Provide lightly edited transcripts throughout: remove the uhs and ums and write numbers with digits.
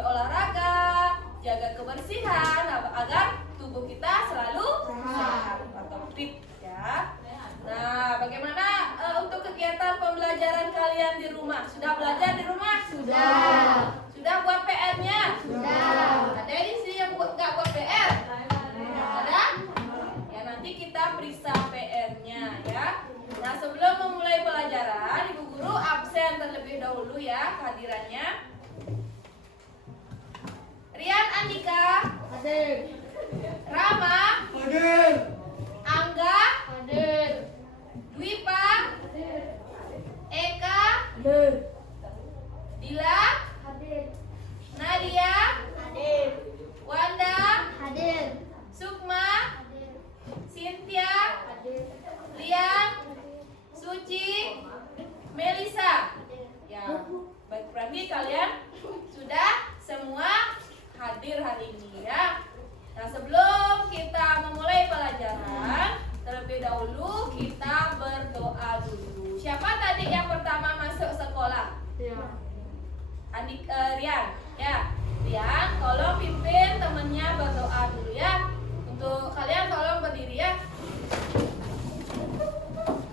berolahraga, jaga kebersihan agar tubuh kita selalu sehat atau fit ya. Nah, bagaimana untuk kegiatan pembelajaran kalian di rumah? Sudah belajar di rumah? Sudah. Sudah buat PR-nya? Sudah. Ada di sini yang nggak buat PR? Ada? Ya, nanti kita periksa PR-nya ya. Nah, sebelum memulai pelajaran, Ibu Guru absen terlebih dahulu ya kehadirannya. Rian Andika, Hadir. Rama, Hadir. Angga, Hadir. Dwipa, Eka, Hadir. Dila, Hadir. Nadia, Hadir. Wanda, Hadir. Sukma, Hadir. Cynthia, Hadir. Lian, Suci, Melisa. Hadir. Ya, baik, berarti kalian sudah semua hadir hari ini ya. Nah, sebelum kita memulai pelajaran, terlebih dahulu kita berdoa dulu. Siapa tadi yang pertama masuk sekolah? Ya. Rian, ya. Rian, tolong pimpin temennya berdoa dulu ya. Untuk kalian tolong berdiri ya.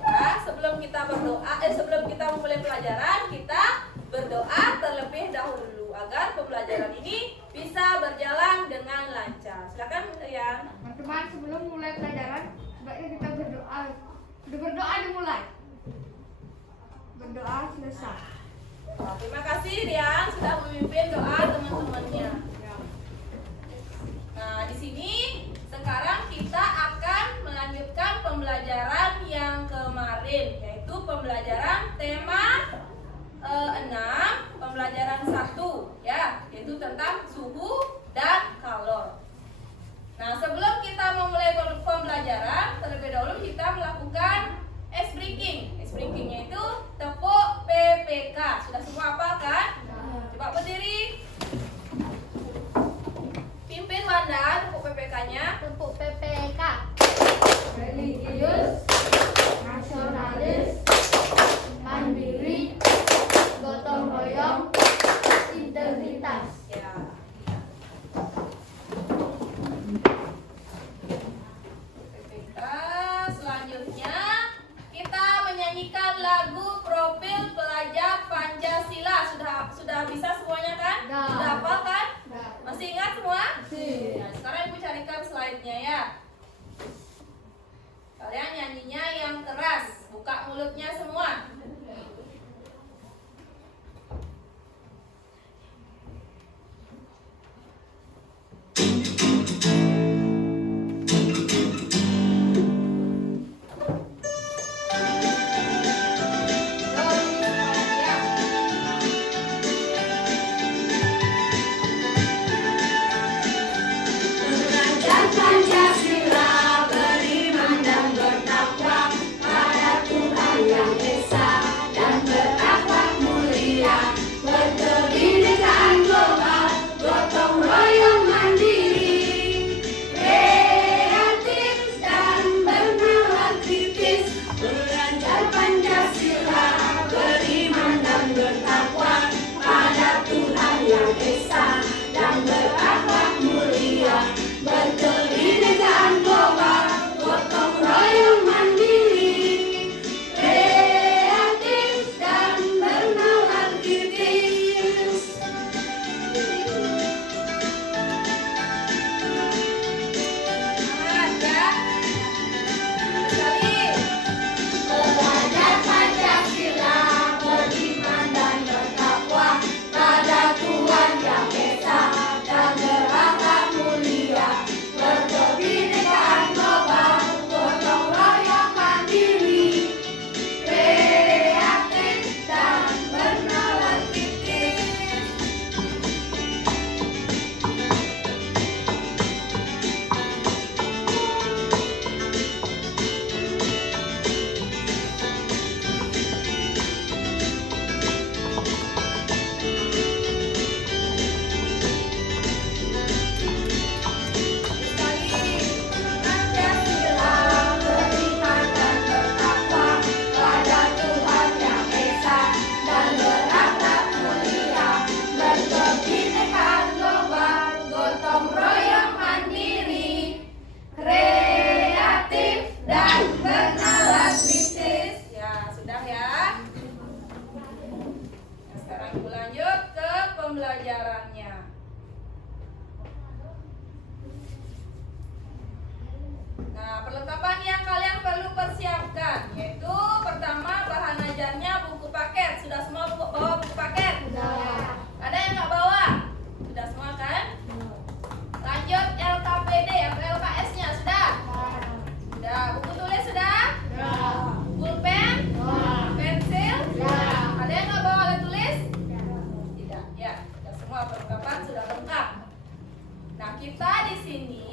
Nah, sebelum kita memulai pelajaran, kita berdoa terlebih dahulu agar pembelajaran ini bisa berjalan dengan lancar. Silakan Rian. Teman-teman, sebelum mulai pelajaran, sebaiknya kita berdoa. Udah berdoa dimulai. Berdoa selesai. Nah, terima kasih Rian sudah memimpin doa teman-temannya. Nah, di sini sekarang kita akan melanjutkan pembelajaran yang kemarin, yaitu pembelajaran tema 6, pembelajaran 1 ya, yaitu tentang suhu dan kalor. Nah, sebelum kita memulai pembelajaran, terlebih dahulu kita melakukan ice breaking. Ice breakingnya itu tepuk PPK. Sudah semua hafal kan? Coba berdiri. Pimpin Wanda tepuk PPK-nya. Tepuk PPK. Religius, nasionalis, mandiri, gotong royong, integritas. Ya. PPK. Selanjutnya kita menyanyikan lagu Profil Pelajar Pancasila. Sudah bisa semuanya kan? Sudah. Sudah hafal kan? Sudah. Masih ingat semua? Masih. Nah, sekarang Ibu carikan slide-nya ya. Kalian nyanyinya yang keras, buka mulutnya semua. Belajar Pancasila, beriman dan bertakwa pada Tuhan Yang Esa. pembelajarannya. Nah, perlengkapan yang kalian perlu persiapkan yaitu pertama bahan ajarnya buku paket. Sudah semua bawa buku paket? Sudah. Ada yang nggak bawa? Sudah semua kan? Lanjut LKPD atau LKS-nya sudah? Sudah. Buku tulis sudah? Pulpen? Pensil? Ada yang nggak bawa alat tulis? Tidak. Ya, sudah semua perlengkapan sudah lengkap. Nah, kita di sini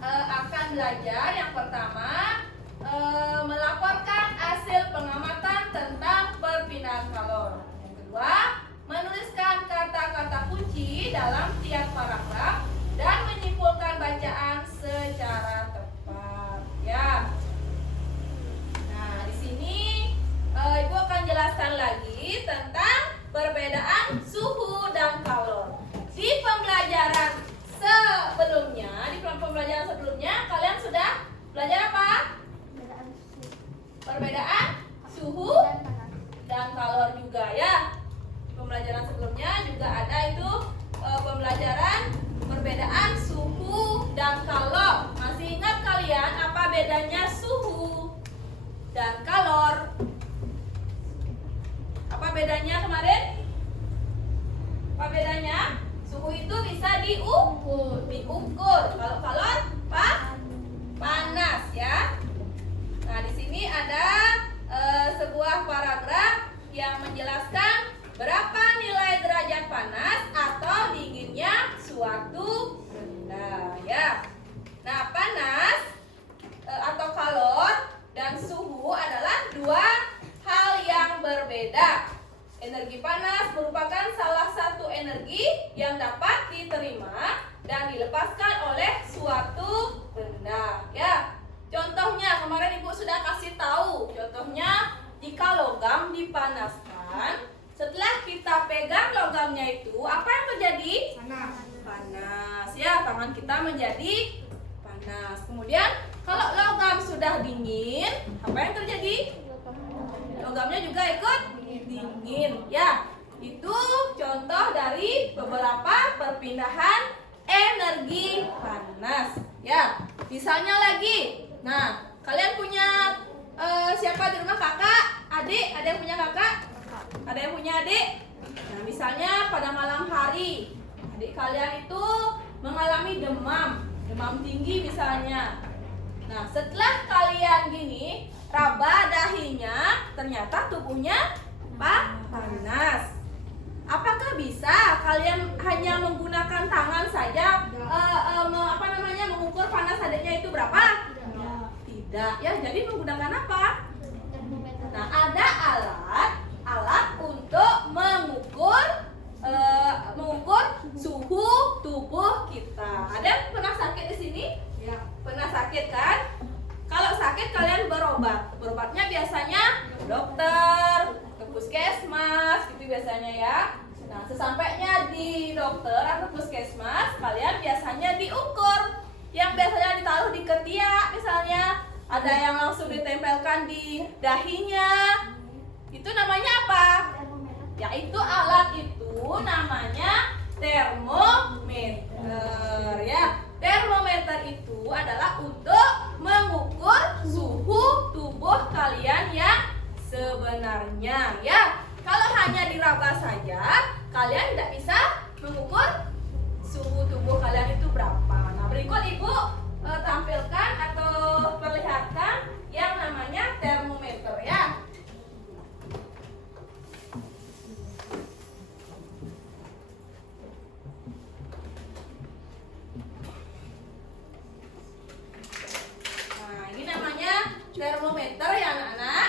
akan belajar yang pertama melaporkan hasil pengamatan tentang perpindahan kalor. Yang kedua, menuliskan kata-kata kunci dalam tiap paragraf dan menyimpulkan bacaan secara tepat. Ya. Nah, di sini Ibu akan jelaskan lagi tentang perbedaan suhu dan kalor. Di pembelajaran sebelumnya kalian sudah belajar apa? Perbedaan suhu dan kalor juga ya. Pembelajaran sebelumnya juga ada itu pembelajaran perbedaan suhu dan kalor. Masih ingat kalian apa bedanya suhu dan kalor? Apa bedanya kemarin? Apa bedanya? Suhu itu bisa diukur. Kalau kalor panas ya. Nah, di sini ada sebuah paragraf yang menjelaskan berapa nilai derajat panas atau dinginnya suatu benda ya. Nah, panas atau kalor dan suhu adalah dua hal yang berbeda. Energi panas merupakan salah satu energi yang dapat diterima dan dilepaskan oleh suatu benda ya. Contohnya kemarin Ibu sudah kasih tahu. Contohnya jika logam dipanaskan, setelah kita pegang logamnya itu apa yang terjadi? Panas ya, tangan kita menjadi panas. Kemudian kalau logam sudah dingin, apa yang terjadi? Logamnya juga ikut dingin ya. Itu contoh dari beberapa perpindahan energi panas ya. Misalnya lagi, nah kalian punya siapa di rumah? Kakak, adik? Ada yang punya kakak? Ada yang punya adik? Nah, misalnya pada malam hari adik kalian itu mengalami demam tinggi misalnya. Nah, setelah kalian gini raba dahinya, ternyata tubuhnya panas. Apakah bisa kalian hanya menggunakan tangan saja mengukur panas adiknya itu berapa? Tidak ya, jadi menggunakan apa? Nah, ada alat untuk mengukur suhu tubuh kita. Ada yang pernah sakit di sini? Ya. Pernah sakit kan? Kalau sakit kalian berobat. Berobatnya biasanya dokter, ke puskesmas gitu biasanya ya. Nah, sesampainya di dokter atau puskesmas, kalian biasanya diukur. Yang biasanya ditaruh di ketiak misalnya, ada yang langsung ditempelkan di dahinya. Itu namanya apa? Yaitu alat itu namanya termometer ya. Termometer itu adalah untuk mengukur suhu tubuh kalian yang sebenarnya ya. Kalau hanya diraba saja, kalian tidak bisa mengukur suhu tubuh kalian itu berapa. Nah, berikut Ibu tampilkan atau perlihatkan yang namanya termometer ya. Nah, ini namanya termometer ya anak-anak.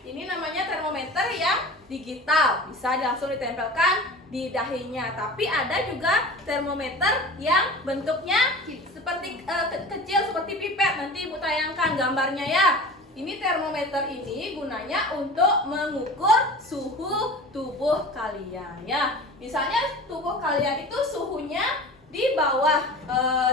Ini namanya termometer yang digital, bisa langsung ditempelkan di dahinya. Tapi ada juga termometer yang bentuknya seperti kecil seperti pipet. Nanti Ibu tayangkan gambarnya ya. Ini termometer ini gunanya untuk mengukur suhu tubuh kalian ya. Misalnya tubuh kalian itu suhunya di bawah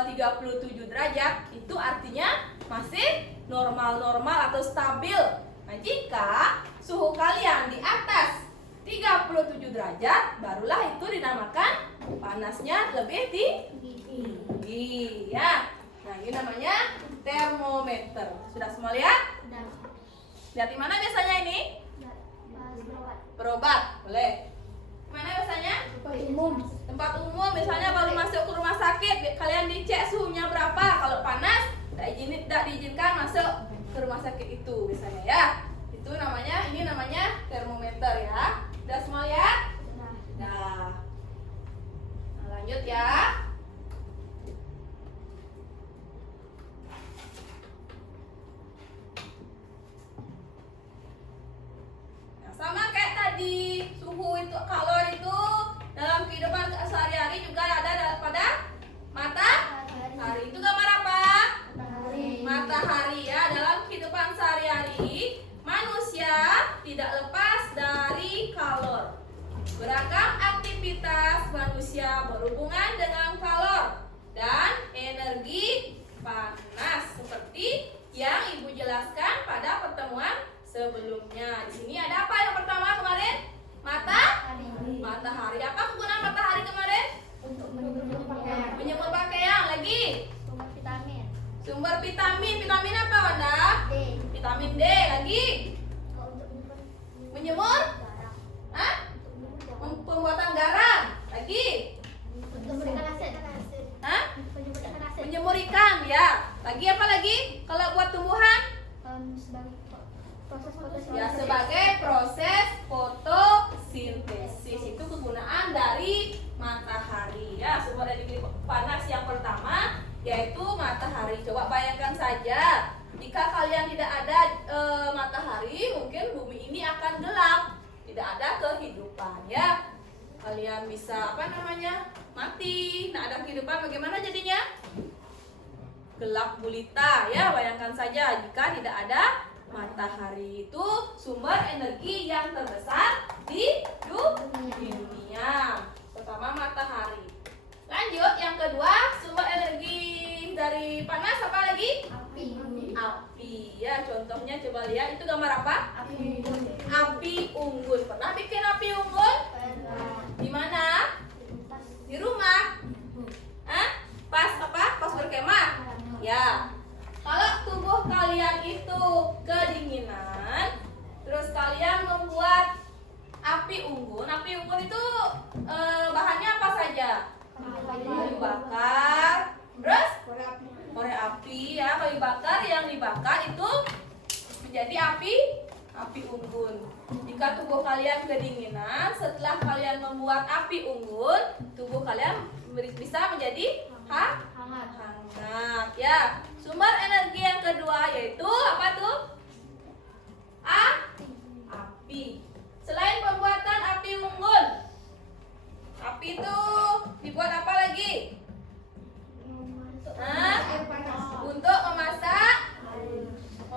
37 derajat, itu artinya masih normal-normal atau stabil. Nah, jika suhu kalian di atas 37 derajat derajat, barulah itu dinamakan panasnya lebih tinggi ya. Nah, ini namanya termometer. Sudah semua lihat? Lihat di mana biasanya ini? Berobat, boleh. Mana biasanya? Tempat umum, misalnya baru masuk ke rumah sakit, kalian dicek suhunya berapa. Kalau panas, tidak diizinkan masuk ke rumah sakit itu biasanya ya. Itu namanya, ini namanya termometer ya. Udah semua lihat? Nah, lanjut ya. Nah, sama kayak tadi, suhu itu, kalor itu dalam kehidupan sehari-hari juga ada pada matahari. Itu gambar apa? Matahari ya. Dalam kehidupan sehari-hari, manusia tidak lepas dari kalor. Beragam aktivitas manusia berhubungan dengan kalor dan energi panas seperti yang Ibu jelaskan pada pertemuan sebelumnya. Di sini ada apa yang pertama kemarin? Matahari. Apa kegunaan matahari kemarin? Menyemur pakaian. Lagi? Sumber vitamin. Vitamin apa, Wanda? Vitamin D. Lagi? Menyemur? Hah? Pembuatan garam. Lagi? Hah? Menyemur ikan ya. Lagi apa lagi? Kalau buat tumbuhan? Ya, sebagai proses fotosintesis. Itu kegunaan dari matahari ya. Sumber energi panas yang pertama yaitu matahari. Coba bayangkan saja, jika kalian tidak ada matahari, mungkin bumi ini akan gelap, tidak ada kehidupan ya. Kalian bisa mati. Nah, ada kehidupan bagaimana jadinya? Gelap gulita ya. Bayangkan saja jika tidak ada matahari. Itu sumber energi yang terbesar di dunia. Pertama matahari. Lanjut, yang kedua, sumber energi dari panas apa lagi? Api ya. Contohnya coba lihat, itu gambar apa? Api unggun. Pernah bikin api unggun? Di mana? Di rumah? Hah? Pas berkemah? Ya. Kalau tubuh kalian itu kedinginan, terus kalian membuat api unggun itu bahannya apa saja? Kayu bakar, terus korek api ya. Kayu bakar yang dibakar itu menjadi api unggun. Jika tubuh kalian kedinginan, setelah kalian membuat api unggun, tubuh kalian bisa menjadi hangat ya. Sumber energi yang kedua yaitu apa tuh? Api. Selain pembuatan api unggun, api itu dibuat apa lagi? Untuk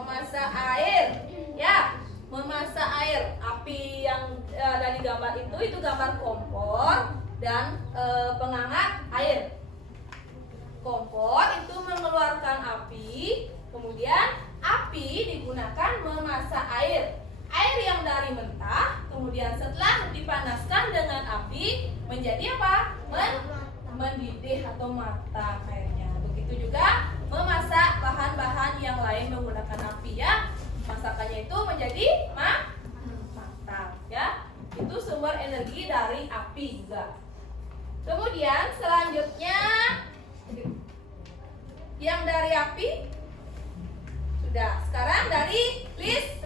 memasak air ya. Memasak air. Api yang dari gambar itu gambar kompor dan penghangat air. Kompor itu mengeluarkan api, kemudian api digunakan memasak air. Air yang dari mentah, kemudian setelah dipanaskan dengan api menjadi apa? Mendidih atau matang airnya. Begitu juga memasak bahan-bahan yang lain menggunakan api ya. Masakannya itu menjadi matang ya. Itu sumber energi dari api juga. Kemudian selanjutnya yang dari api sudah. Sekarang dari listrik.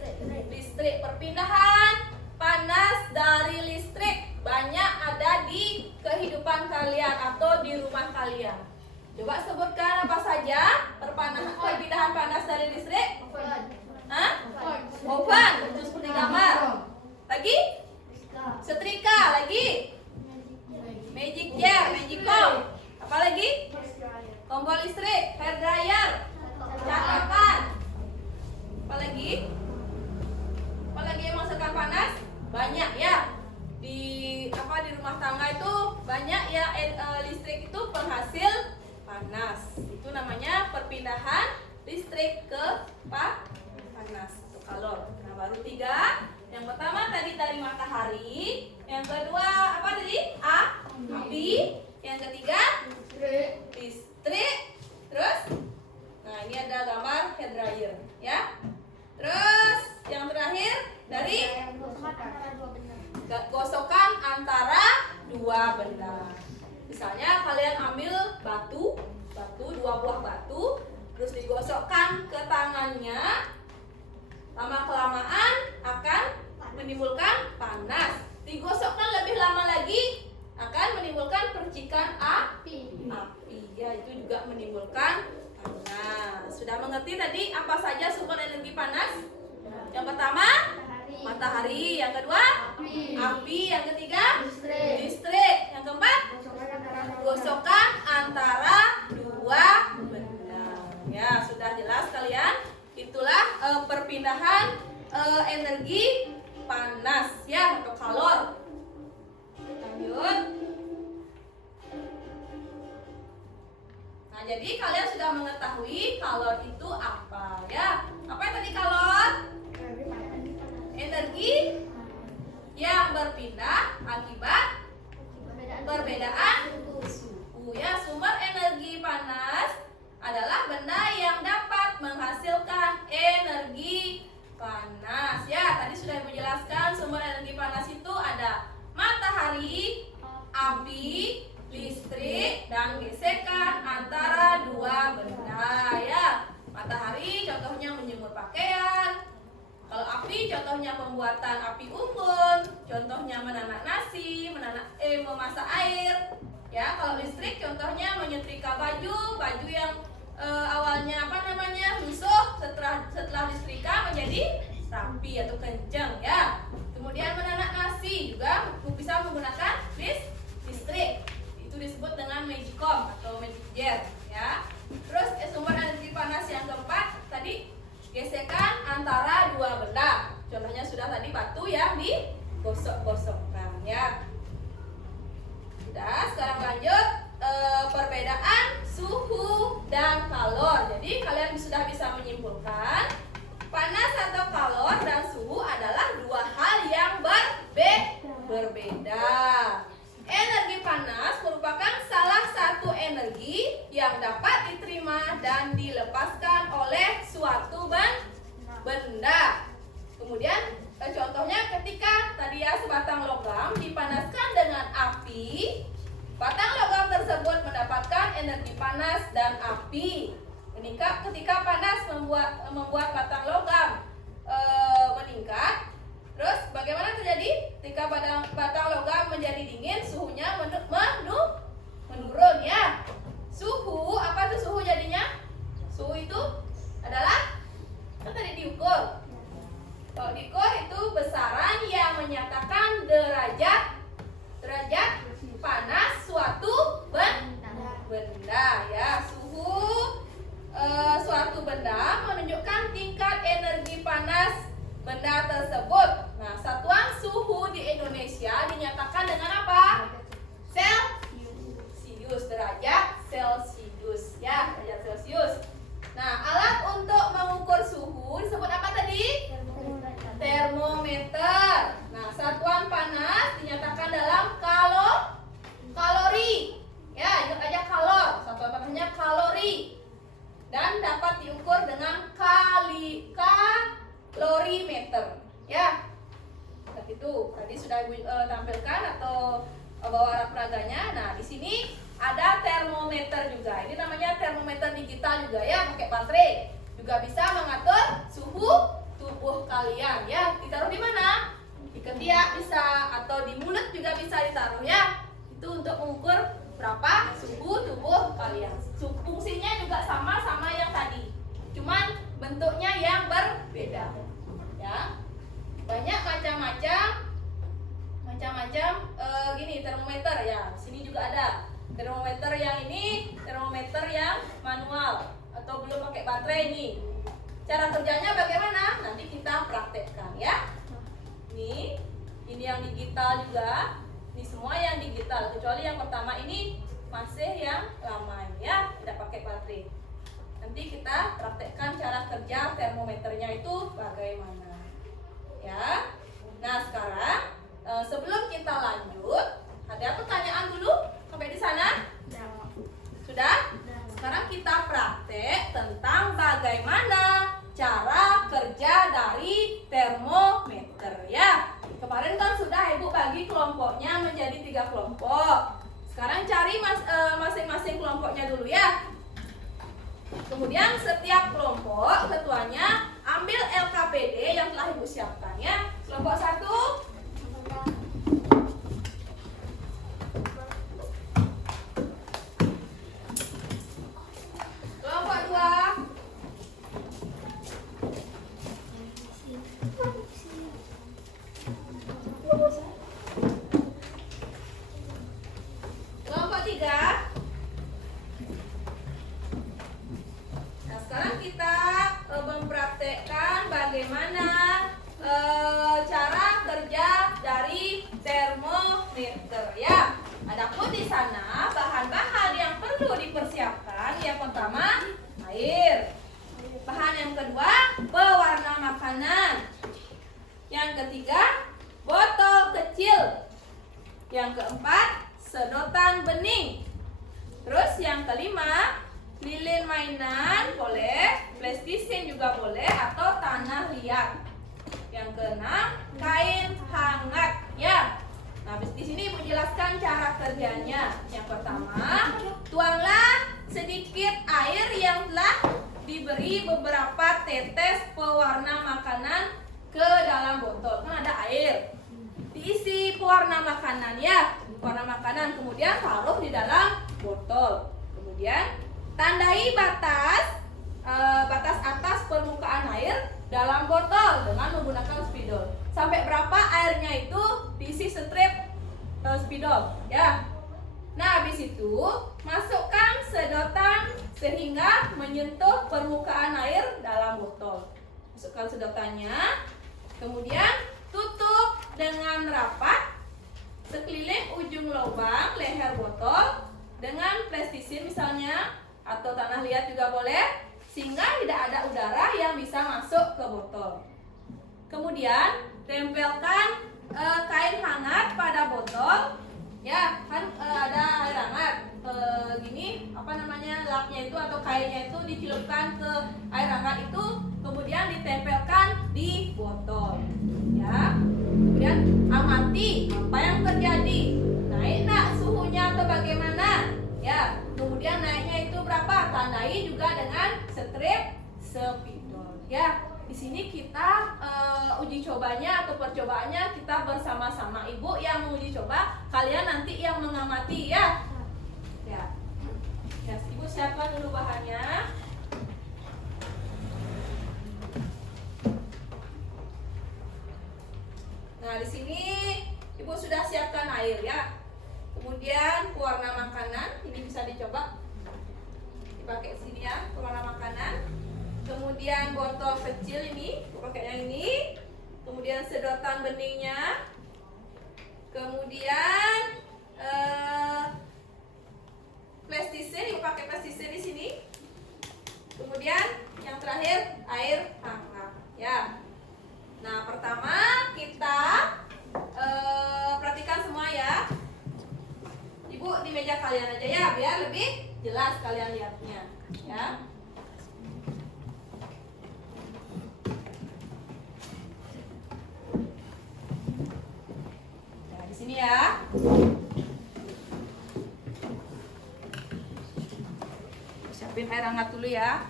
Perpindahan panas dari listrik banyak ada di kehidupan kalian atau di rumah kalian. Coba sebutkan apa saja perpindahan panas dari listrik. Oven, itu seperti gambar. Lagi? Setrika. Lagi? Magic jar, magicom. Apa lagi? Kompor listrik, hair dryer, catakan. Apa lagi? Apa lagi yang menghasilkan panas? Banyak ya. Di rumah tangga itu banyak ya, listrik itu penghasil panas. Itu namanya perpindahan listrik ke panas atau kalor. Nah, baru 3. Yang pertama tadi dari matahari, yang kedua apa tadi? Api, yang ketiga listrik, terus nah ini ada gambar hair dryer ya. Terus yang terakhir dari gosokan antara dua benda. Misalnya kalian ambil batu, dua buah batu, terus digosokkan ke tangannya, lama kelamaan akan menimbulkan panas. Digosokkan lebih lama lagi akan menimbulkan percikan api. Ya, itu juga menimbulkan panas. Sudah mengerti tadi apa saja sumber energi panas? Yang pertama matahari, yang kedua api, yang ketiga listrik, yang keempat gosokan antara dua benda. Ya, sudah jelas kalian? Itulah perpindahan energi panas ya atau kalor. Lanjut. Nah, jadi kalian sudah mengetahui kalor itu apa ya? Apa yang tadi kalor? Energi yang berpindah akibat perbedaan suhu ya. Sumber energi panas adalah benda yang dapat menghasilkan energi panas ya. Tadi sudah menjelaskan sumber energi panas itu ada matahari, api, listrik, dan gesekan antara dua benda ya. Matahari contohnya menjemur pakaian. Kalau api contohnya pembuatan api unggun, contohnya menanak nasi, memasak air. Ya, kalau listrik contohnya menyetrika baju yang awalnya lusuh, setelah disetrika menjadi rapi atau kencang ya. Kemudian menanak nasi juga bisa menggunakan listrik. Itu disebut dengan magicom atau magic jar ya. Terus sumber energi panas yang keempat tadi gesekan antara dua benda. Contohnya sudah tadi batu yang digosok-gosokkan ya. Sudah, sekarang lanjut perbedaan suhu dan kalor. Jadi kalian sudah bisa menyimpulkan panas atau kalor dan suhu adalah dua hal yang berbeda. Energi panas merupakan salah satu energi yang dapat diterima dan dilepaskan oleh suatu benda. Kemudian contohnya ketika tadi ya sebatang logam dipanaskan dengan api, batang logam tersebut mendapatkan energi panas dan api meningkat. Ketika panas membuat batang logam meningkat. Terus bagaimana terjadi? Ketika batang logam menjadi dingin, suhunya menurun ya. Suhu, apa tuh suhu jadinya? Suhu itu adalah kan tadi diukur. Kalau diukur itu besaran yang menyatakan derajat panas suatu benda ya. Suhu suatu benda menunjukkan tingkat energi panas benda tersebut. Nah, satuan suhu di Indonesia dinyatakan dengan apa? Celsius, derajat Celsius ya, derajat Celsius. Nah, alat untuk mengukur suhu disebut apa tadi? Termometer. Nah, satuan panas dinyatakan dalam kalori. Ya, ingat aja kalor. Satuan panasnya kalori. Dan dapat diukur dengan kalorimeter. Ya. Seperti itu. Tadi sudah tampilkan atau bawa peraganya. Nah, di sini ada termometer juga. Ini namanya termometer digital juga ya, pakai baterai. Juga bisa mengatur suhu tubuh kalian ya. Ditaruh di mana? Di ketiak bisa, atau di mulut juga bisa ditaruh ya. Itu untuk mengukur berapa suhu tubuh kalian. Fungsinya juga sama yang tadi. Cuman bentuknya yang berbeda. Ya. Banyak macam-macam gini termometer ya. Sini juga ada. Termometer yang ini, termometer yang manual atau belum pakai baterai ini. Cara kerjanya bagaimana? Nanti kita praktekkan ya. Ini yang digital juga. Ini semua yang digital kecuali yang pertama ini masih yang lama ya, tidak pakai baterai. Nanti kita praktekkan cara kerja termometernya itu bagaimana. Ya. Nah, sekarang sebelum kita lanjut, ada pertanyaan dulu sampai di sana? Sudah? Sekarang kita praktek tentang bagaimana cara kerja dari termometer ya. Kemarin kan sudah Ibu bagi kelompoknya menjadi 3 kelompok. Sekarang cari masing-masing kelompoknya dulu ya. Kemudian setiap kelompok ketuanya ambil LKPD yang telah Ibu siapkan ya. Kelompok 1 kelompok 2 kelompok 3. Nah, sekarang kita mempraktekkan bagaimana cara kerja dari termometer ya. Adapun di sana bahan-bahan yang perlu dipersiapkan yang pertama air. Bahan yang kedua pewarna makanan. Yang ketiga botol kecil. Yang keempat sedotan bening. Terus yang kelima lilin mainan boleh, plastisine juga boleh atau tanah liat. Yang keenam kain hangat ya. Nah, di sini Ibu jelaskan cara kerjanya. Yang pertama, tuanglah sedikit air yang telah diberi beberapa tetes pewarna makanan ke dalam botol. Kan ada air. Diisi pewarna makanan ya. Pewarna makanan kemudian taruh di dalam botol. Kemudian tandai batas atas permukaan air dalam botol dengan menggunakan spidol. Sampai berapa airnya itu diisi strip spidol ya. Nah, habis itu masukkan sedotan sehingga menyentuh permukaan air dalam botol. Masukkan sedotannya. Kemudian tutup dengan rapat sekeliling ujung lubang leher botol dengan plastisine misalnya atau tanah liat juga boleh, sehingga tidak ada udara yang bisa masuk ke botol. Kemudian tempelkan kain hangat pada botol ya, kan ada air hangat gini lapnya itu atau kainnya itu dicelupkan ke air hangat itu, kemudian ditempelkan di botol ya. Kemudian amati apa yang terjadi, naik nak suhunya atau bagaimana ya. Kemudian naiknya itu berapa, tandai juga dengan strip spidol ya. Di sini kita uji cobanya atau percobaannya kita bersama-sama. Ibu yang menguji coba, kalian nanti yang mengamati ya. Ya, Ibu siapkan dulu bahannya. Nah, di sini Ibu sudah siapkan air ya. Kemudian pewarna makanan, ini bisa dicoba dipakai sini ya, pewarna makanan. Kemudian botol kecil ini, pakai yang ini. Kemudian sedotan beningnya. Kemudian plastisine, Ibu pakai plastisine di sini. Kemudian yang terakhir air hangat ya. Nah, pertama kita perhatikan semua ya. Ibu di meja kalian aja ya, biar lebih jelas kalian lihatnya ya. Nah, di sini ya. Siapin air hangat dulu ya.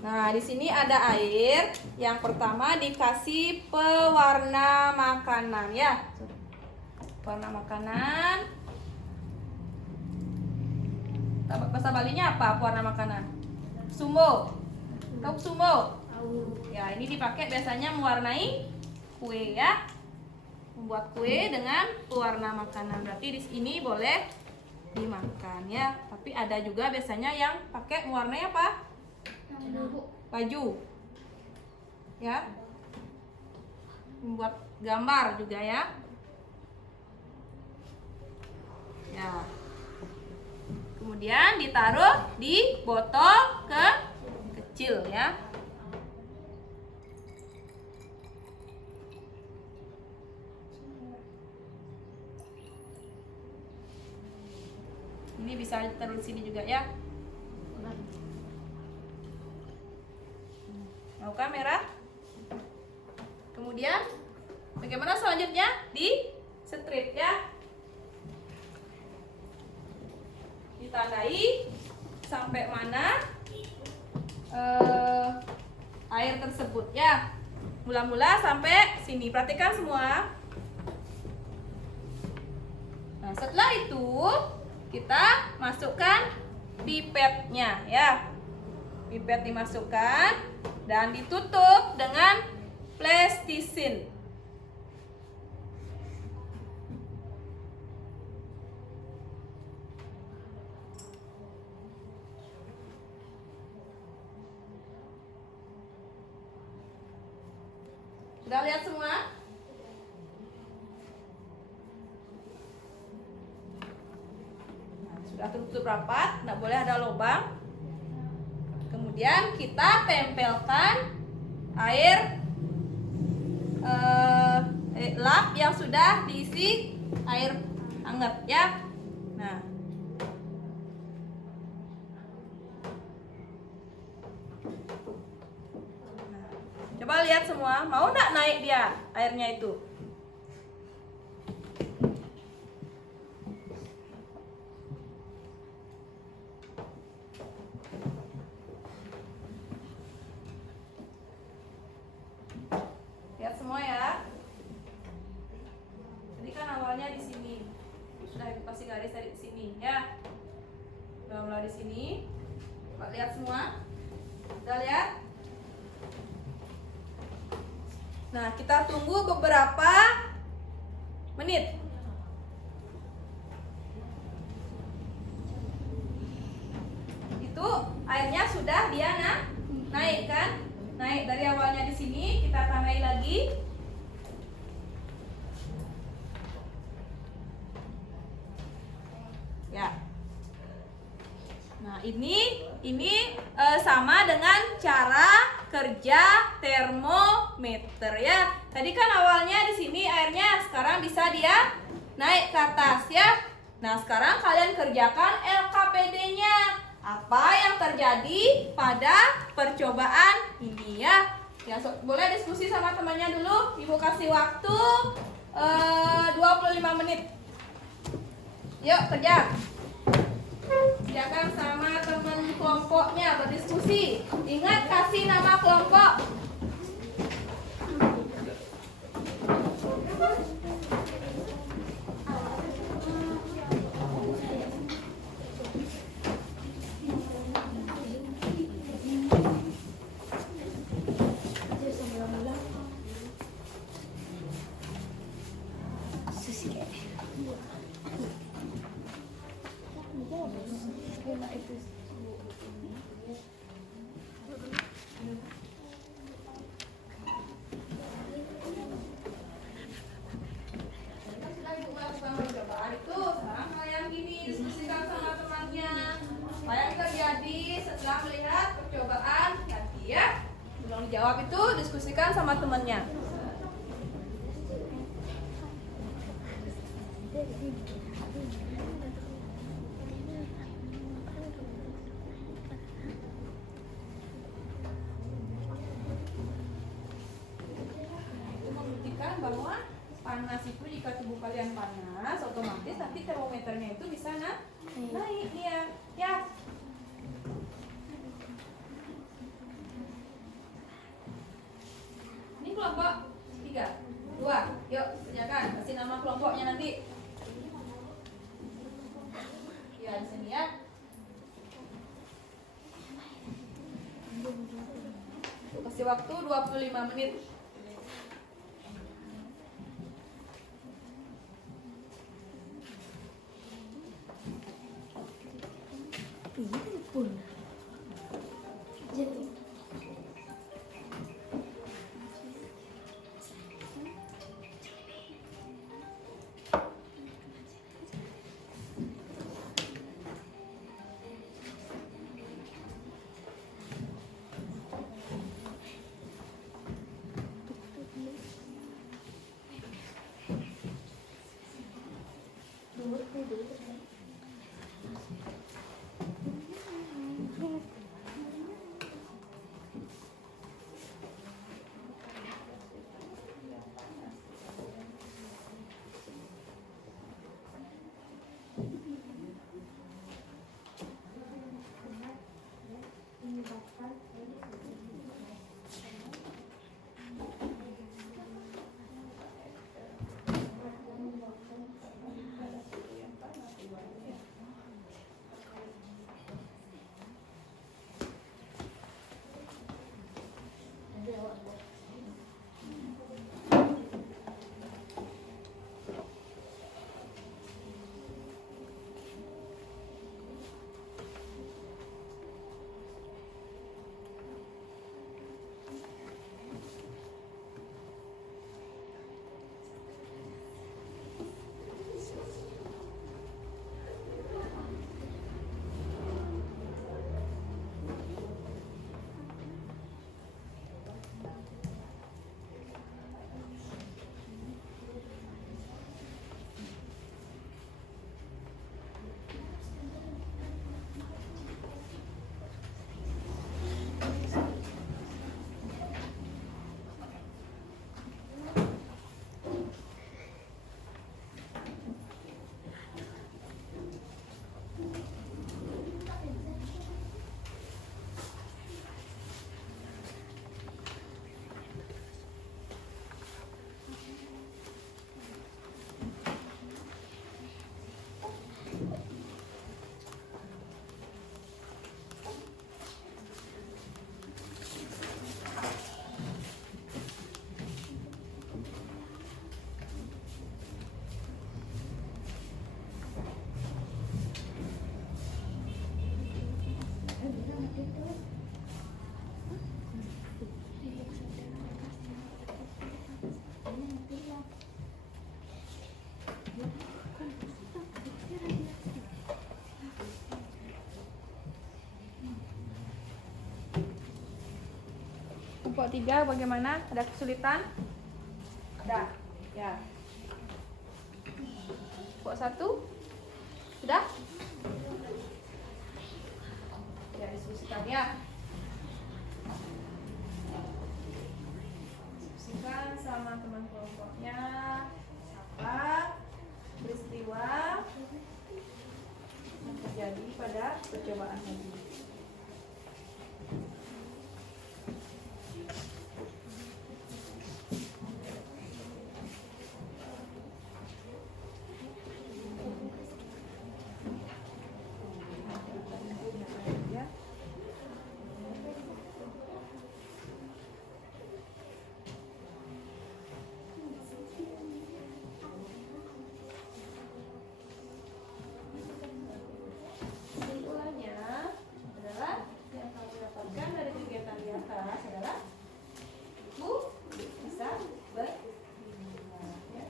Nah, di sini ada air. Yang pertama dikasih pewarna makanan ya. Pewarna makanan. Bahasa Balinya apa pewarna makanan? Sumo. Tahu sumo? Ya, ini dipakai biasanya mewarnai kue ya. Membuat kue dengan pewarna makanan. Berarti di sini boleh dimakan ya. Tapi ada juga biasanya yang pakai mewarnai apa? baju. Ya. Membuat gambar juga ya. Ya. Kemudian ditaruh di botol kecil ya. Ini bisa taruh di sini juga ya. Mau kamera? Kemudian bagaimana selanjutnya? Di strip ya. Ditandai sampai mana air tersebut ya. Mula-mula sampai sini. Perhatikan semua. Nah, setelah itu kita masukkan pipetnya ya. Pipet dimasukkan dan ditutup dengan plastisine. Sudah lihat semua? Nah, sudah tertutup rapat, tidak boleh ada lubang. Kemudian kita tempelkan air lap yang sudah diisi air hangat ya. Nah, coba lihat semua, mau nggak naik dia airnya itu? Lihat semua ya. Jadi kan awalnya di sini sudah dikasih garis dari sini ya. Mulai di sini, coba lihat semua. Sudah lihat? Nah, kita tunggu beberapa menit. Itu airnya sudah dia naik kan? Naik dari awalnya di sini, kita tandai lagi. Ya. Nah, ini sama dengan cara kerja termometer ya. Tadi kan awalnya di sini airnya, sekarang bisa dia naik ke atas ya. Nah, sekarang kalian kerjakan LKPD-nya. Apa yang terjadi pada percobaan ini ya. Ya, boleh diskusi sama temannya dulu. Ibu kasih waktu 25 menit. Yuk, kerja. Kerjakan sama teman kelompoknya, berdiskusi. Ingat, kasih nama kelompok. Percobaan itu sekarang kalian gini diskusikan sama temannya. Apa yang terjadi setelah melihat percobaan nanti ya. Belum dijawab itu diskusikan sama temannya. Itu membuktikan bahwa panas itu, jika tubuh kalian panas, otomatis nanti termometernya itu bisa naik dia ya. Ini kelompok 3, 2, yuk kerjakan, kasih nama kelompoknya nanti ya di sini ya. Kasih waktu 25 menit. Ini pun. Jadi kelompok 3 bagaimana? Ada kesulitan? Ada. Ya. Kelompok 1 sudah? Ya, diskusikan ya. Diskusikan sama teman kelompoknya apa peristiwa yang terjadi pada percobaan tadi. Kesimpulannya adalah yang kamu dapatkan dari kegiatan di atas adalah ibu bisa berpindah, ya.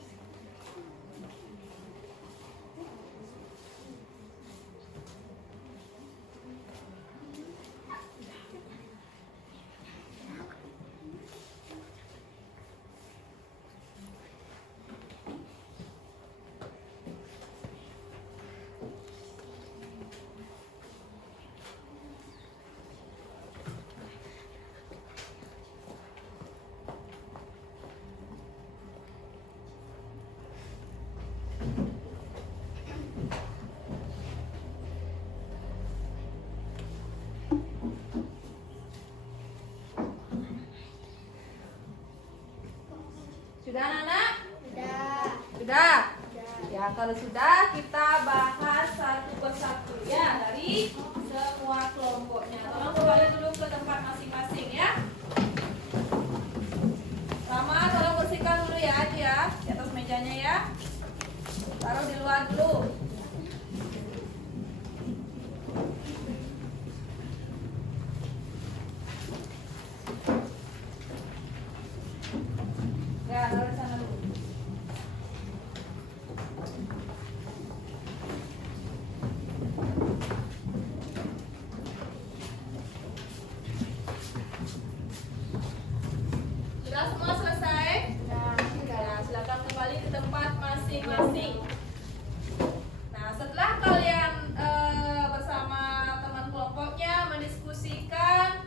Sudah anak-anak? Sudah? Ya, kalau sudah kita bahas satu persatu ya dari semua kelompoknya. Tolong kembali dulu ke tempat masing-masing ya. Rama, tolong bersihkan dulu ya aja ya di atas mejanya ya. Taruh di luar dulu. Ya, taruh di sana dulu. Sudah semua selesai? Ya, silakan kembali ke tempat masing-masing. Nah, setelah kalian bersama teman kelompoknya mendiskusikan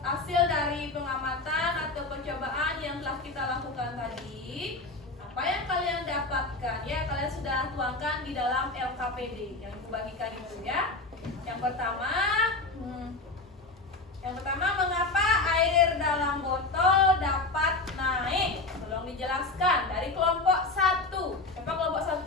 hasil dari pengamatan atau percobaan yang telah kita lakukan tadi, apa yang kalian dapatkan ya kalian sudah tuangkan di dalam LKPD yang ibu bagikan itu ya. Yang pertama mengapa air dalam botol dapat naik? Tolong dijelaskan dari kelompok 1. Siapa kelompok 1?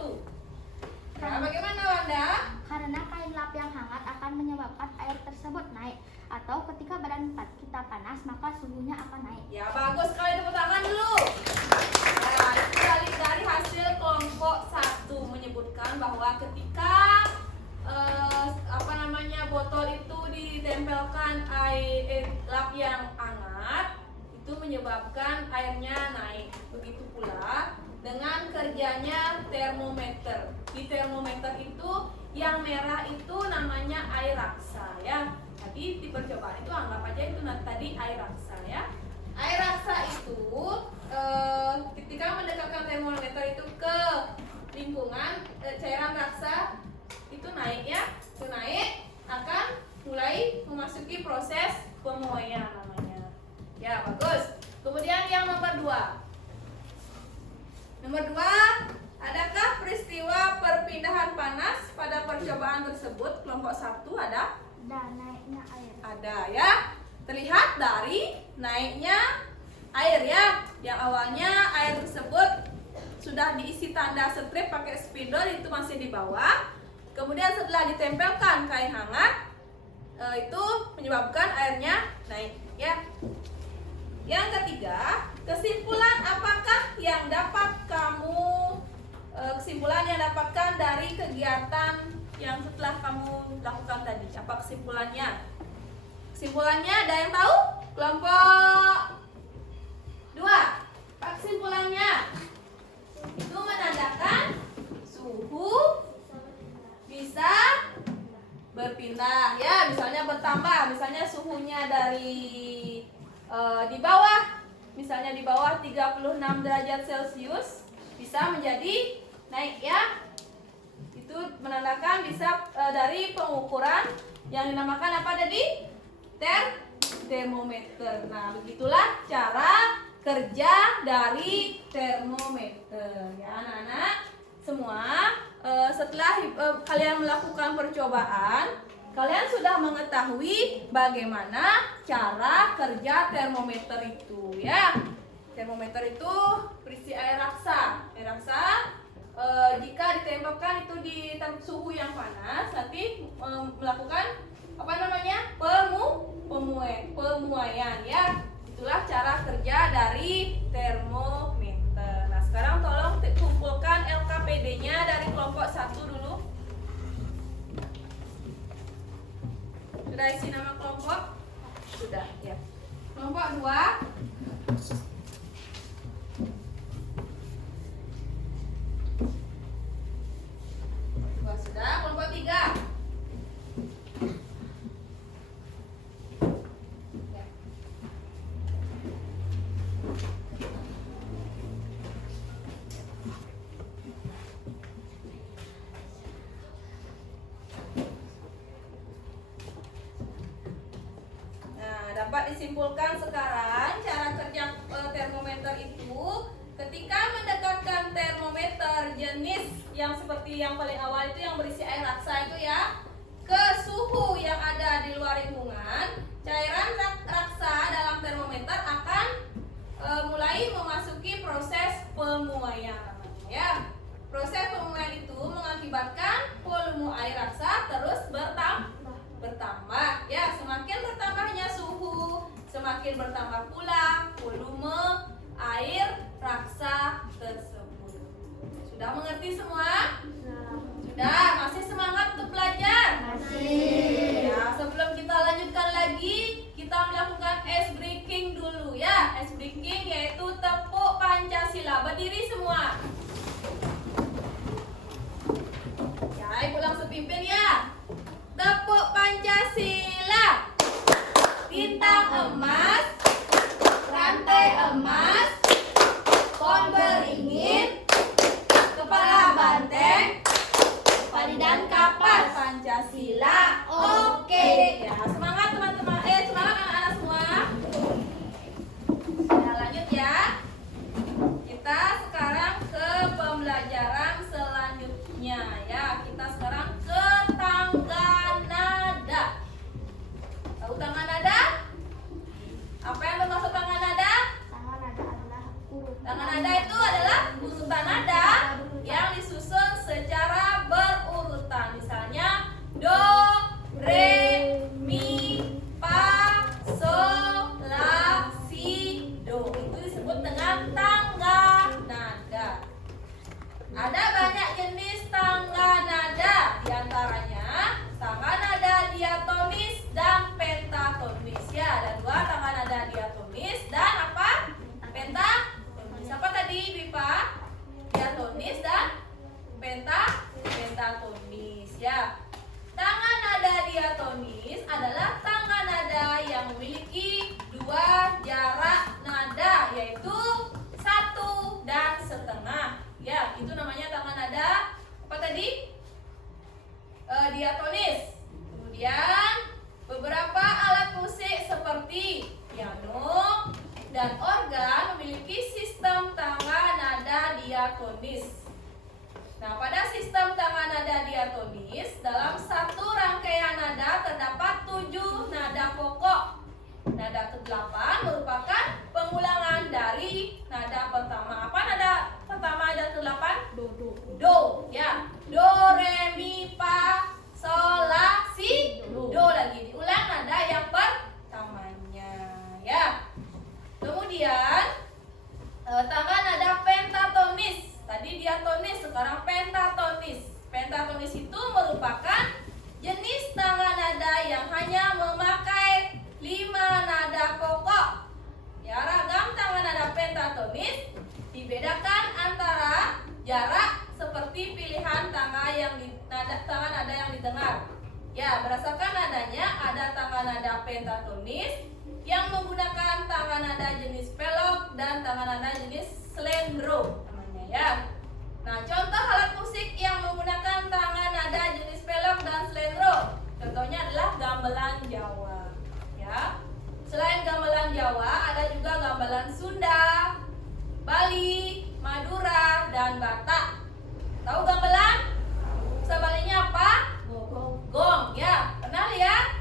Ya, bagaimana Wanda? Karena kain lap yang hangat akan menyebabkan air tersebut naik, atau ketika badan kita panas maka suhunya akan naik. Ya, bagus sekali, tepuk tangan dulu. Nah, itu dari hasil kelompok 1 menyebutkan bahwa ketika botol itu ditempelkan air lap yang hangat, itu menyebabkan airnya naik. Begitu pula dengan kerjanya termometer. Di termometer itu yang merah itu namanya air raksa ya. Tadi di percobaan itu anggap aja itu tadi air raksa ya. Air raksa itu ketika mendekatkan termometer itu ke lingkungan cairan raksa itu naik ya. Itu naik akan mulai memasuki proses pemuaian namanya. Ya, bagus. Kemudian yang nomor 2. Nomor 2, adakah peristiwa perpindahan panas pada percobaan tersebut? Kelompok 1 ada? Dan naiknya air. Ada ya. Terlihat dari naiknya air ya. Yang awalnya air tersebut sudah diisi tanda strip pakai spidol itu masih di bawah. Kemudian setelah ditempelkan kain hangat itu menyebabkan airnya naik ya. Yang ketiga, kesimpulan apakah yang dapat kamu kesimpulan yang dapatkan dari kegiatan yang setelah kamu lakukan tadi? Apa kesimpulannya? Kesimpulannya ada yang tahu? Kelompok 2. Apa kesimpulannya? Itu menandakan suhu bisa berpindah ya, misalnya bertambah, misalnya suhunya dari di bawah misalnya di bawah 36 derajat Celcius bisa menjadi naik ya. Itu menandakan bisa dari pengukuran yang dinamakan apa tadi? Termometer. Nah, begitulah cara kerja dari termometer ya anak-anak semua. Setelah kalian melakukan percobaan, kalian sudah mengetahui bagaimana cara kerja termometer itu ya. Termometer itu berisi air raksa. Air raksa jika ditembakkan itu di suhu yang panas, nanti melakukan apa namanya? Pemuaian ya. Itulah cara kerja dari termometer. Nah, sekarang tolong kumpulkan LKPD-nya dari kelompok 1 dulu. Sudah isi nama kelompok? Sudah, ya. Kelompok 2. Sudah, kelompok 3. Ya. Nah, dapat disimpulkan sekarang cara kerja termometer itu ketika mendekatkan termometer jenis yang seperti yang paling awal itu yang berisi air raksa itu ya ke suhu yang ada di luar lingkungan, cairan raksa dalam termometer akan mulai memasuki proses pemuaian ya. Proses pemuaian itu mengakibatkan volume air raksa terus bertambah ya. Semakin bertambahnya suhu, semakin bertambah pula volume air raksa tersebut. Sudah mengerti semua? Sudah. Masih semangat untuk belajar? Masih. Ya, sebelum kita lanjutkan lagi, kita melakukan ice breaking dulu ya. Ice breaking yaitu tepuk Pancasila. Berdiri semua. Ya, Ibu langsung pimpin ya. Tepuk Pancasila. Bintang emas, rantai emas, pohon beringin, kepala banteng, padi dan kapas. Pancasila. Oke. Ya, semangat teman-teman. Semangat anak-anak semua. Ya, lanjut ya. Kita sekarang ke pembelajaran selanjutnya ya. Kita sekarang ke tangga nada. Tahu tangga nada? Apa yang bermaksud tangga nada? Tangga nada adalah urutan. Tangga nada itu adalah urutan nada yang disusun secara berurutan. Misalnya do, re, mi, fa, sol, la, si, do. Itu disebut dengan tangga nada. Ada banyak jenis tangga nada, diantaranya tangga nada diatonis dan pentatonis ya. Ada dua tangga nada diatonis dan apa? Pentatonis. Apa tadi Bipa? Diatonis dan pentatonis ya. Tangga nada diatonis adalah tangga nada yang memiliki dua jarak nada, yaitu 1 dan setengah. Ya, itu namanya tangga nada apa tadi? Diatonis. Kemudian beberapa alat musik seperti piano dan organ memiliki sistem tangga nada diatonis. Nah, pada sistem tangga nada diatonis, dalam satu rangkaian nada terdapat 7 nada pokok. Nada ke-8 merupakan pengulangan dari nada pertama. Apa nada pertama dan ke-8? Do, ya. Do, re, mi, fa, sol, la, si, do lagi. Diulang nada yang pertamanya, ya. Kemudian tangga nada pentatonis. Tadi diatonis, sekarang pentatonis. Pentatonis itu merupakan jenis tangga nada yang hanya memakai 5 nada pokok. Ya, ragam tangga nada pentatonis dibedakan antara jarak seperti pilihan tangga nada yang didengar. Ya, berdasarkan nadanya ada tangga nada pentatonis yang menggunakan tangga nada jenis pelok dan tangan nada jenis slendro namanya ya. Nah, contoh alat musik yang menggunakan tangan nada jenis pelok dan slendro. Contohnya adalah gamelan Jawa ya. Selain gamelan Jawa, ada juga gamelan Sunda, Bali, Madura, dan Batak. Tahu gamelan? Sebaliknya apa? Gong ya. Pernah lihat?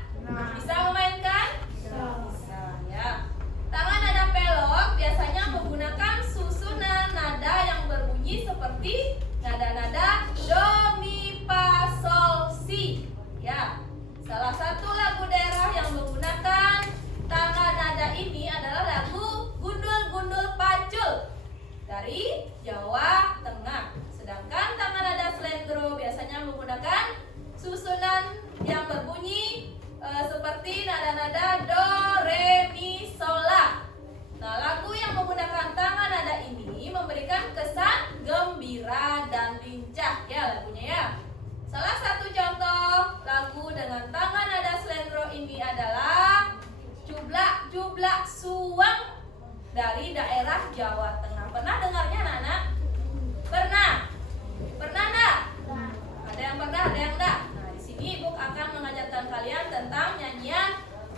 Bisa memainkan? Bisa ya. Tangan nada pelok biasanya menggunakan susunan nada yang berbunyi seperti nada-nada do, mi, fa, sol, si. Ya. Salah satu lagu daerah yang menggunakan tangan nada ini adalah lagu Gundul-Gundul Pacul dari Jawa Tengah. Sedangkan tangan nada slendro biasanya menggunakan susunan yang berbunyi seperti nada-nada do, re, mi, sol, la. Nah, lagu yang menggunakan tangan nada ini memberikan kesan gembira dan lincah ya lagunya ya. Salah satu contoh lagu dengan tangan nada slendro ini adalah Cublak Cublak Suwang dari daerah Jawa Tengah. Pernah dengarnya anak-anak? Pernah? Pernah enggak? Ada yang pernah, ada yang enggak? Nah, di sini Ibu akan mengajarkan kalian tentang nyanyian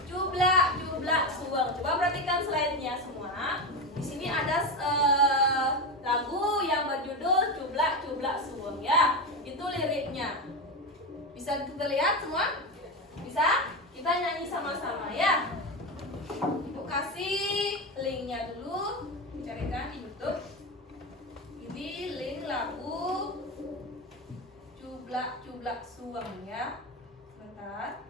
Cublak Cublak Suwang. Coba perhatikan slide-nya semua. Di sini ada lagu yang berjudul Cublak Cublak Suwang ya. Itu liriknya. Bisa kita lihat semua? Bisa? Kita nyanyi sama-sama ya. Ibu kasih linknya dulu, carikan di YouTube. Ini link lagu Cublak Cublak Suwang ya. Sebentar.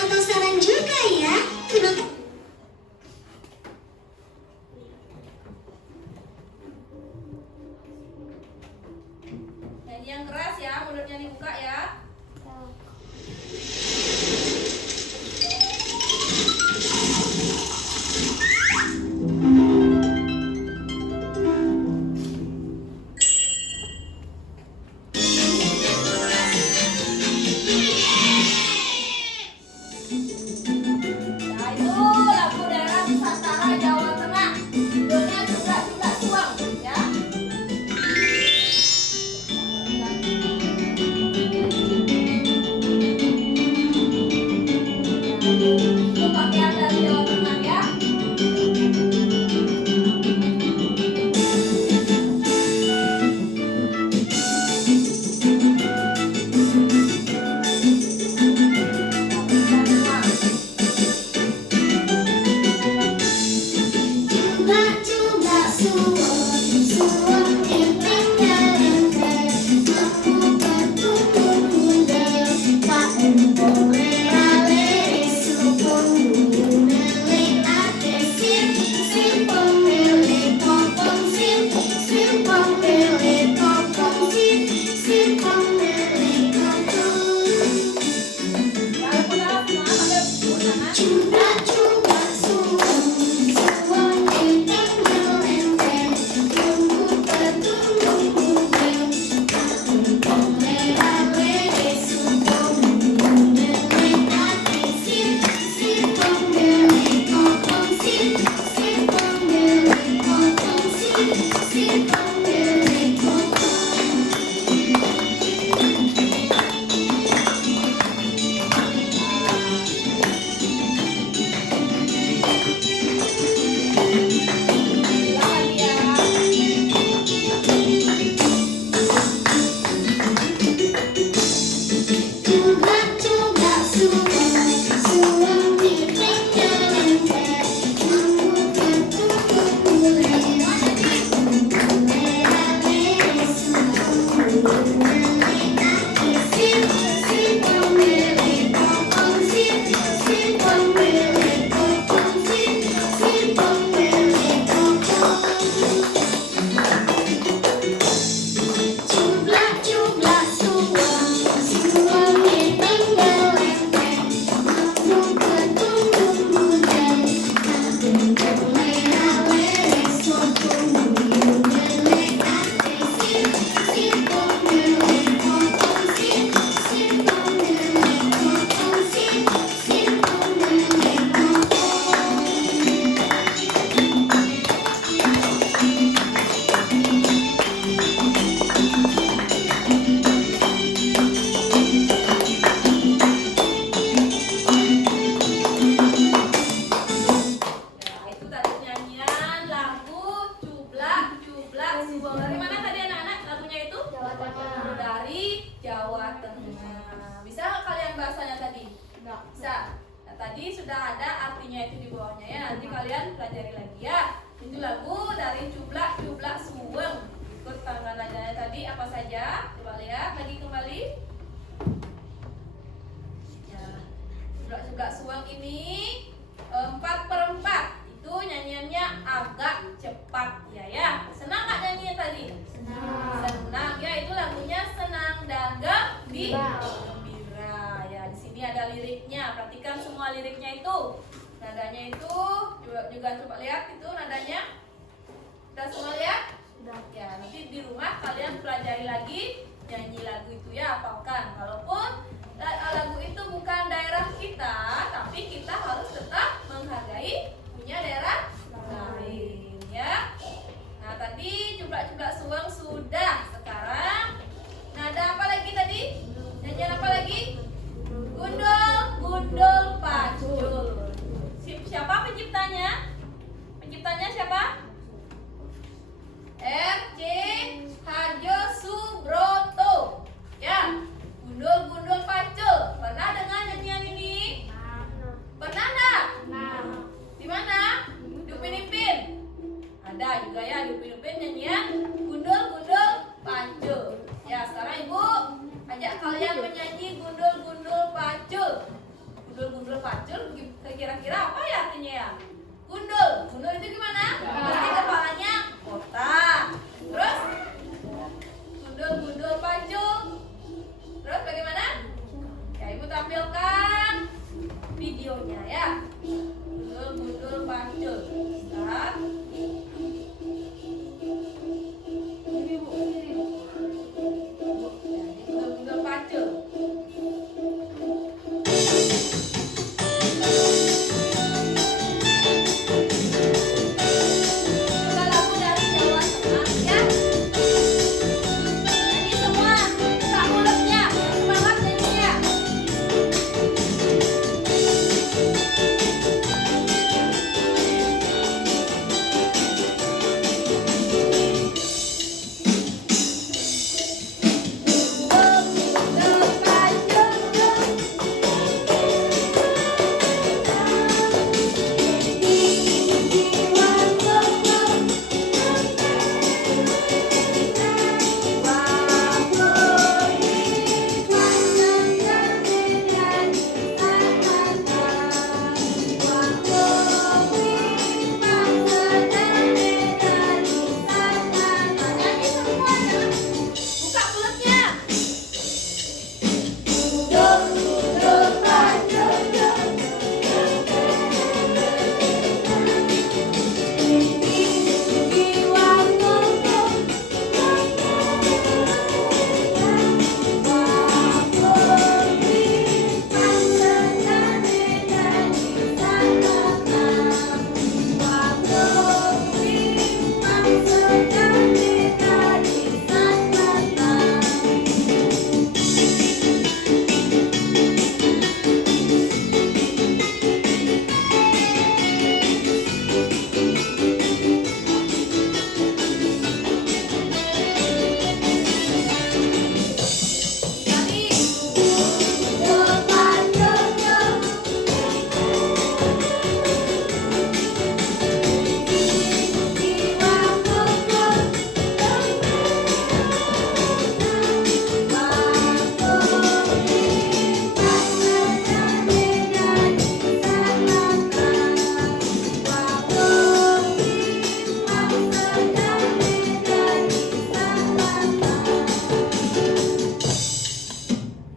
Penasaran juga ya? Nyanyi yang keras ya, mulutnya dibuka ya. Nah, itu lagu daerah Nusantara Jawa Tengah. Judulnya Cublak Cublak Suwang ya. Itu pakaian dari Jawa Tengah ya. Coba-coba suwon empeng-empeng, aku bertumbuh-tumbuh, Pak empong lere-lere, supong lele ate sim, simpong lele popong sim, simpong lele popong sim, simpong lele popong. Kalau pernah semua pakai buku tangan. Coba-coba suwon empeng-empeng, tumbuh bertumbuh-tumbuh, empong lele-lere, supong lele tadi sudah ada artinya itu di bawahnya ya. Nanti kalian pelajari lagi ya. Itu lagu dari Cublak Cublak Suweng. Ikut tanggal nadanya tadi apa saja? Coba lihat lagi kembali. Ya, Cublak Cublak Suweng ini 4/4. Itu nyanyiannya agak cepat ya. Senang nggak nyanyinya tadi? Senang ya, itu lagunya senang dan gembira. Ya, di sini ada liriknya. Perhatikan semua liriknya itu. Nadanya itu juga coba lihat itu nadanya. Sudah semua lihat? Sudah. Ya, nanti di rumah kalian pelajari lagi nyanyi lagu itu ya, hafalkan. Kalaupun lagu itu bukan daerah kita, tapi kita harus tetap menghargai punya daerah lain ya. Nah, tadi Cublak-Cublak Suweng sudah. Sekarang nada apa lagi tadi? Nyanyian apa lagi? Gundul, gundul, pacul. Siapa penciptanya? Penciptanya siapa? R.C. Harjo Subroto. Ya, gundul, gundul, pacul. Pernah dengar nyanyian ini? Pernah enggak? Di mana? Di Upin Ipin. Ada juga ya di Upin Ipin nyanyian gundul, gundul, pacul. Ya, sekarang Ibu ajak kalian menyanyi gundul, gundul, pacul. Gundul, gundul, pacul. Kira-kira apa ya artinya ya? Gundul, gundul itu gimana? Pasti kepalanya kotak. Terus gundul, gundul, pacul. Terus bagaimana? Ya, Ibu tampilkan videonya ya. Gundul, gundul, pacul. Start. Ini Bu, ini Bu. Jadi gundul, gundul, pacul. Coba lagu dari Jawa Tengah ya. Nyanyi semua, buka mulutnya, semangat nyanyinya. Nyanyi semuanya. Buka mulutnya.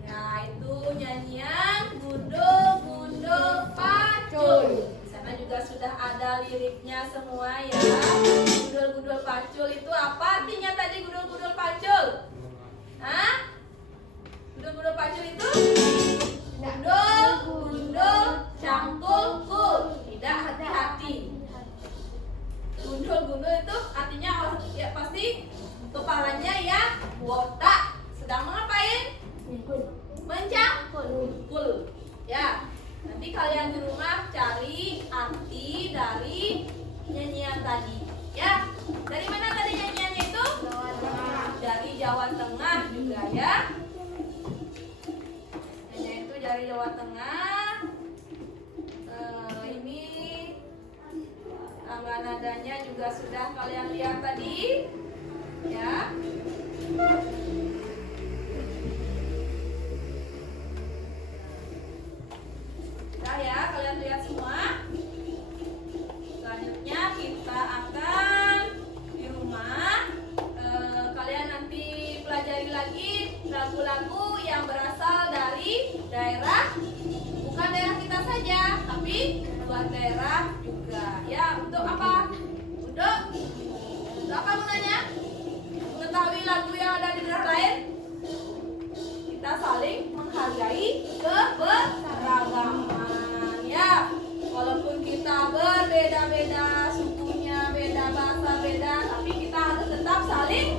Ya, itu nyanyian gundul, gundul, pacul. Di sana juga sudah ada liriknya semua ya. Gundul, gundul, pacul itu apa artinya tadi gundul, gundul, pacul? Hah? Gundul, gundul, pacul itu? Gundul, gundul, cangkul, kul. Tidak hati-hati. Gundul, gundul itu artinya ya pasti kepalanya ya botak. Sedang ngapain? Mencangkul. Ya, nanti kalian di rumah cari arti dari nyanyian tadi. Ya, dari mana tadi nyanyiannya itu? Dari Jawa Tengah juga ya. Nyanyian itu dari Jawa Tengah. nadanya juga sudah kalian lihat tadi, ya. Sudah ya, kalian lihat semua. Selanjutnya kita akan di rumah kalian nanti pelajari lagi lagu-lagu yang berasal dari daerah, bukan daerah kita saja, tapi luar daerah juga. Ya, untuk apa? Untuk apa gunanya? Mengetahui lagu yang ada di daerah lain. Kita saling menghargai keberagaman, ya. Walaupun kita berbeda-beda sukunya, beda bahasa, beda, tapi kita harus tetap saling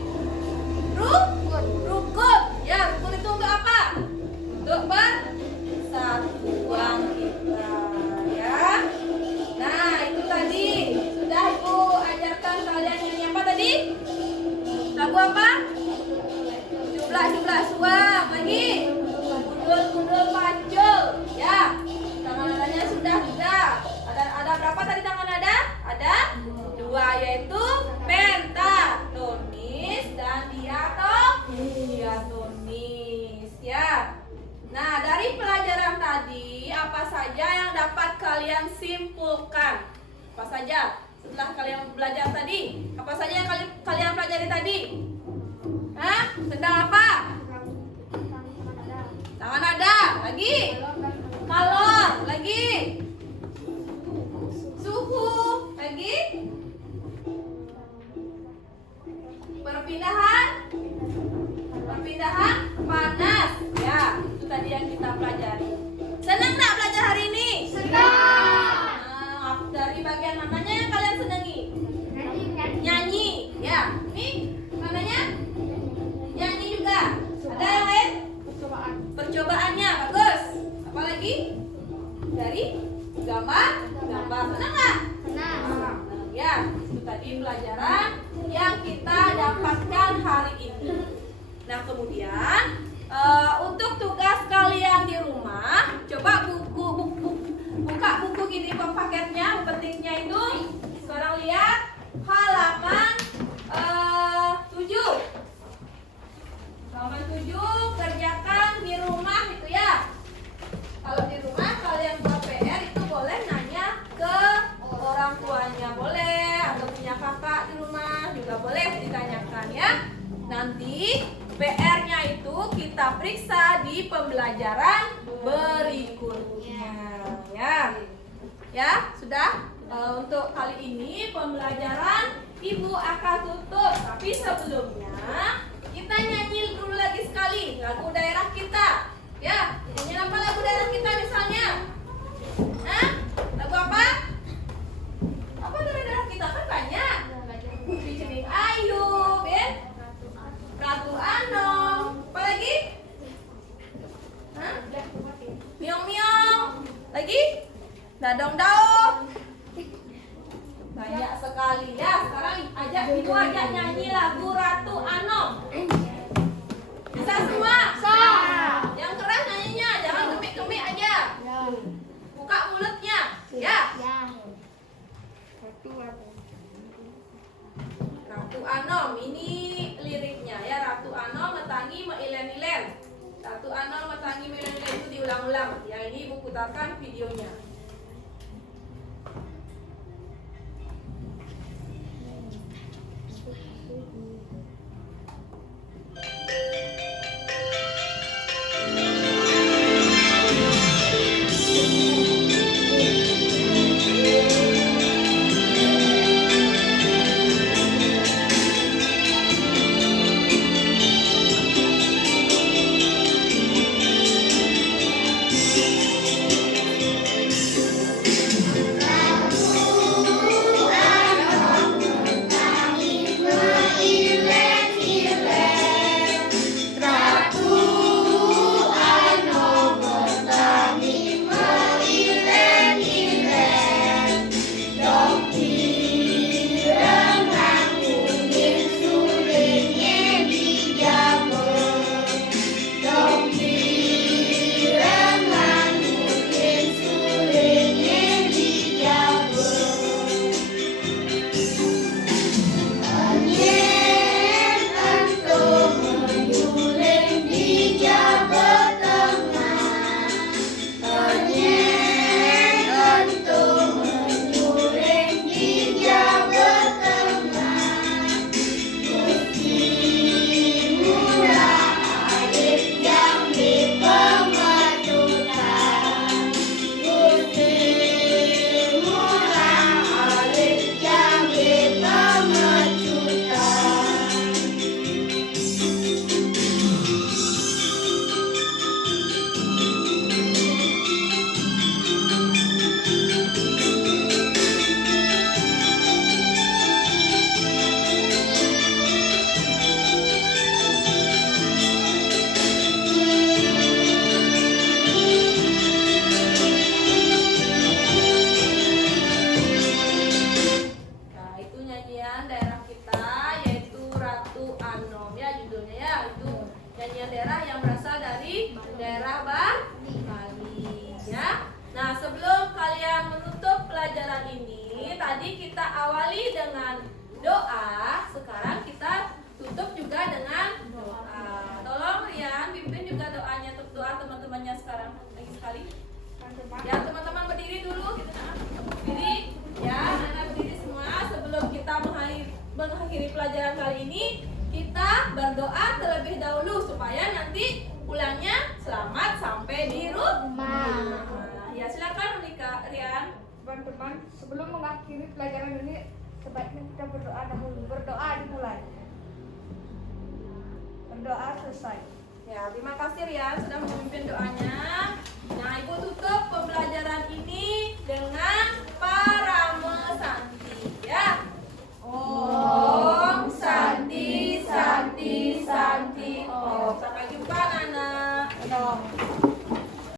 rukun. Ya, rukun itu untuk apa? Untuk persatuan kita, ya. Nah, itu tadi sudah Ibu ajarkan kalian nyanyi apa tadi? Lagu apa? Jumlah suam. Lagi kundul pacul, ya. Tangan nadanya sudah juga. Ada berapa tadi tangan nada? Ada 2, yaitu pentatonis dan diatonis, ya. Nah, dari pelajaran tadi apa saja yang dapat kalian simpulkan? Apa saja setelah kalian belajar tadi? Apa saja yang kalian pelajari tadi? Hah? Tentang apa? Tangan nada. Lagi? Kalor. Lagi? Suhu. Lagi? Perpindahan panas. Ya, itu tadi yang kita pelajari. Senang nggak belajar hari ini? Senang. Dari bagian mananya yang kalian senangi? Nyanyi. Ya, ini mananya? Nyanyi juga. Ada yang lain? Percobaannya bagus. Apa lagi? Dari gambar. Senang nggak? Senang. Ya, itu tadi pelajaran yang kita dapatkan hari ini. Nah, kemudian untuk tugas kalian di rumah, coba buka buku gini paketnya, pentingnya itu. Sekarang lihat halaman 7. Halaman 7, kerjakan di rumah itu ya. Kalau di rumah kalian buat PR itu boleh nanya ke orang tuanya, boleh, atau punya kakak di rumah juga boleh ditanyakan ya. Nanti PR-nya itu kita periksa di pembelajaran berikutnya, ya. Ya, sudah. Untuk kali ini pembelajaran Ibu akan tutup. Tapi sebelumnya kita nyanyi dulu lagi sekali lagu daerah kita. Ya, nyanyi apa lagu daerah kita misalnya? Hah? Lagu apa? Apa daerah kita kan banyak. Putri Cening Ayu, Ratu Anom, apa lagi? Hah? Miong Miong, lagi? Dadong Daong. Banyak sekali ya. Sekarang Ibu ajak nyanyi lagu Ratu Anom. Bisa semua? Bisa. Yang keras nyanyinya, jangan kemik-kemik aja. Buka mulutnya, ya. Ratu Anom, ini liriknya ya. Ratu Anom metangi meilen-ilen. Ratu Anom metangi meilen-ilen itu diulang-ulang. Yang ini Ibu putarkan videonya. Teman-teman. Ya, teman-teman berdiri dulu. Berdiri. Ya, anak berdiri semua. Sebelum kita mengakhiri pelajaran kali ini, kita berdoa terlebih dahulu supaya nanti pulangnya selamat sampai di rumah. Ya, silakan Rian. Teman-teman, sebelum mengakhiri pelajaran ini, sebaiknya kita berdoa dahulu. Berdoa dimulai. Berdoa selesai. Ya, terima kasih Rian sudah memimpin doanya. Nah, Ibu tutup pembelajaran ini dengan Parame Santi ya. Om Santi Santi Santi Om. Sampai jumpa anak-anak.